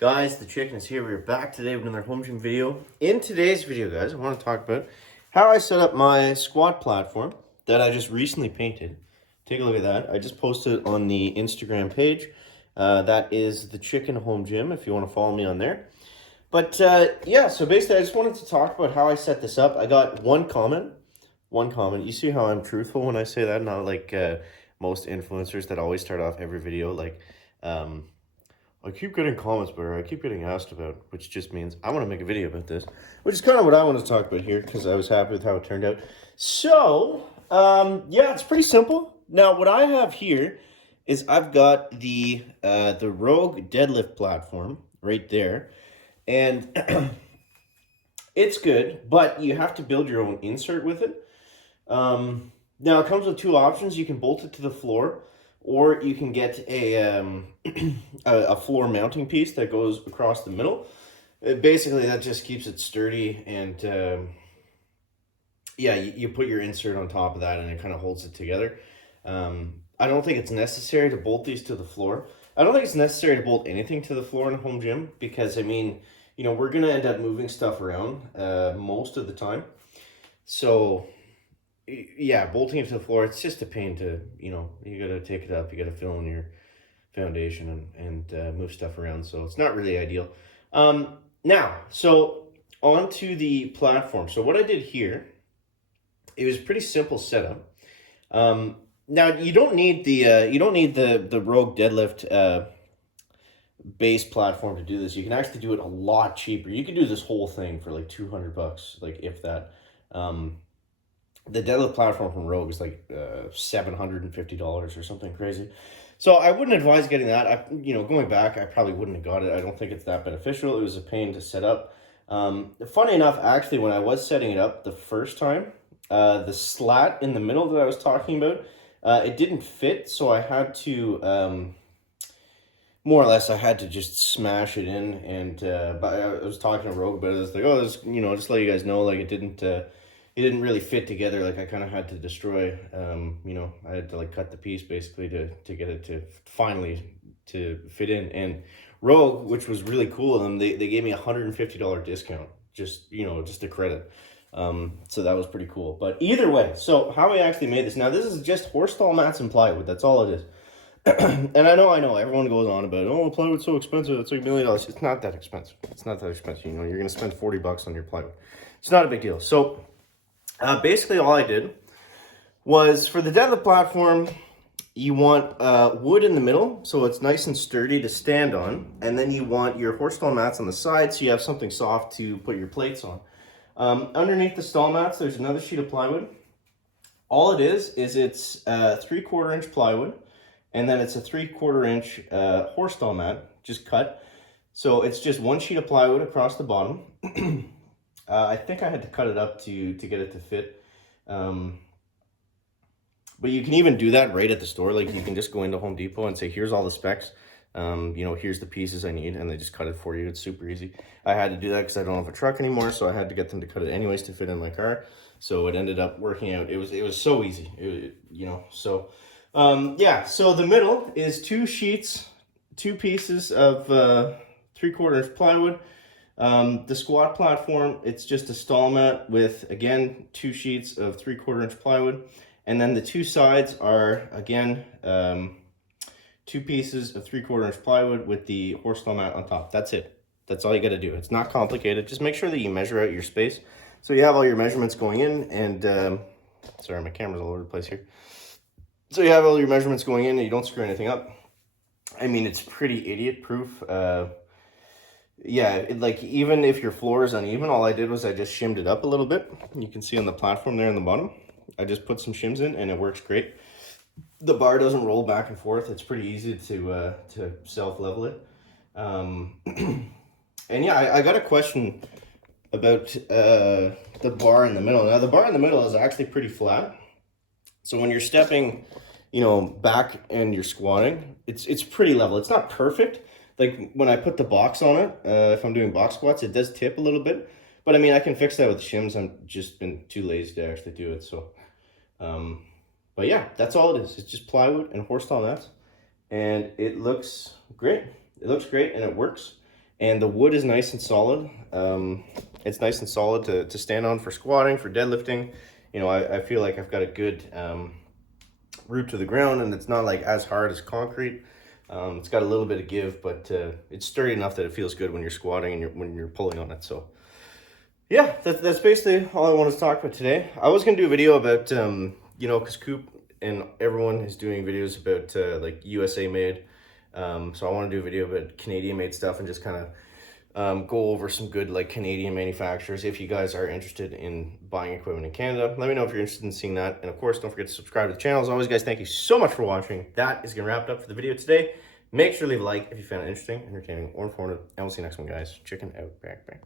Guys, the chicken is here. We're back today with another home gym video. In today's video, guys, I want to talk about how I set up my squat platform that I just recently painted. Take a look at that. I just posted it on the Instagram page. That is the Chicken Home Gym if you want to follow me on there. But yeah, so basically I just wanted to talk about how I set this up. I got one comment. You see how I'm truthful when I say that? Not like most influencers that always start off every video like, I keep getting comments, but I keep getting asked about, which just means I want to make a video about this, which is kind of what I want to talk about here because I was happy with how it turned out. So, yeah, it's pretty simple. Now, what I have here is I've got the Rogue deadlift platform right there, and it's good, but you have to build your own insert with it. Now, it comes with two options. You can bolt it to the floor, or you can get a a floor mounting piece that goes across the middle. Basically, that just keeps it sturdy, and yeah, you put your insert on top of that, and it kind of holds it together. I don't think it's necessary to bolt these to the floor. I don't think it's necessary to bolt anything to the floor in a home gym because, I mean, you know, we're going to end up moving stuff around most of the time. So yeah, bolting it to the floor, it's just a pain to, you know, you got to take it up, you got to fill in your foundation and move stuff around. So it's not really ideal. Now, so onto the platform. So what I did here, it was a pretty simple setup. Now you don't need the Rogue deadlift base platform to do this. You can actually do it a lot cheaper. You can do this whole thing for like $200, like if that. The deadlift platform from Rogue is like $750 or something crazy. So I wouldn't advise getting that. Going back, I probably wouldn't have got it. I don't think it's that beneficial. It was a pain to set up. Funny enough, actually, when I was setting it up the first time, the slat in the middle that I was talking about, it didn't fit, so I had to, more or less, I had to just smash it in. And but I was talking to Rogue about it. It's like, oh, this, just to let you guys know, like it didn't really fit together. Like I kind of had to destroy, I had to like cut the piece basically to get it to finally to fit in. And Rogue, which was really cool of them, they gave me a $150 discount, just a credit. So that was pretty cool. But either way, so how we actually made this. Now this is just horse stall mats and plywood. That's all it is. And I know everyone goes on about, oh, plywood's so expensive, it's like $1 million. It's not that expensive. It's not that expensive. You're gonna spend $40 on your plywood. It's not a big deal. So basically all I did was, for the deadlift platform, you want wood in the middle so it's nice and sturdy to stand on, and then you want your horse stall mats on the side so you have something soft to put your plates on. Underneath the stall mats, there's another sheet of plywood. All it is it's 3/4 inch plywood, and then it's a 3/4 inch horse stall mat, just cut. So it's just one sheet of plywood across the bottom. I think I had to cut it up to get it to fit. But you can even do that right at the store. Like you can just go into Home Depot and say, here's all the specs. Here's the pieces I need, and they just cut it for you. It's super easy. I had to do that because I don't have a truck anymore, so I had to get them to cut it anyways to fit in my car. So it ended up working out. It was so easy, yeah. So the middle is two pieces of 3/4 inch plywood. The squat platform, it's just a stall mat with, again, two sheets of 3/4 inch plywood. And then the two sides are, again, two pieces of 3/4 inch plywood with the horse stall mat on top. That's it. That's all you got to do. It's not complicated. Just make sure that you measure out your space. So you have all your measurements going in, and sorry, my camera's all over the place here. So you have all your measurements going in and you don't screw anything up. I mean, it's pretty idiot proof. Yeah, like even if your floor is uneven, all I did was I just shimmed it up a little bit. You can see on the platform there in the bottom, I just put some shims in and it works great. The bar doesn't roll back and forth. It's pretty easy to self-level it. And yeah, I got a question about the bar in the middle. Now the bar in the middle is actually pretty flat. So when you're stepping, back and you're squatting, it's pretty level. It's not perfect. Like when I put the box on it, if I'm doing box squats, it does tip a little bit. But I mean, I can fix that with shims. I've just been too lazy to actually do it. So, but yeah, that's all it is. It's just plywood and horse stall mats. And it looks great. It looks great and it works. and the wood is nice and solid. It's nice and solid to stand on for squatting, for deadlifting. You know, I feel like I've got a good root to the ground, and it's not like as hard as concrete. It's got a little bit of give, but it's sturdy enough that it feels good when you're squatting and when you're pulling on it. So yeah, that's basically all I wanted to talk about today. I was gonna do a video about you know, because Coop and everyone is doing videos about like USA made. So I want to do a video about Canadian made stuff and just kind of go over some good like Canadian manufacturers. If you guys are interested in buying equipment in Canada, let me know if you're interested in seeing that. And of course, don't forget to subscribe to the channel. As always, guys, thank you so much for watching. That is gonna wrap it up for the video today. Make sure to leave a like if you found it interesting, entertaining, or informative, and we'll see you next one, guys. Chicken out, back.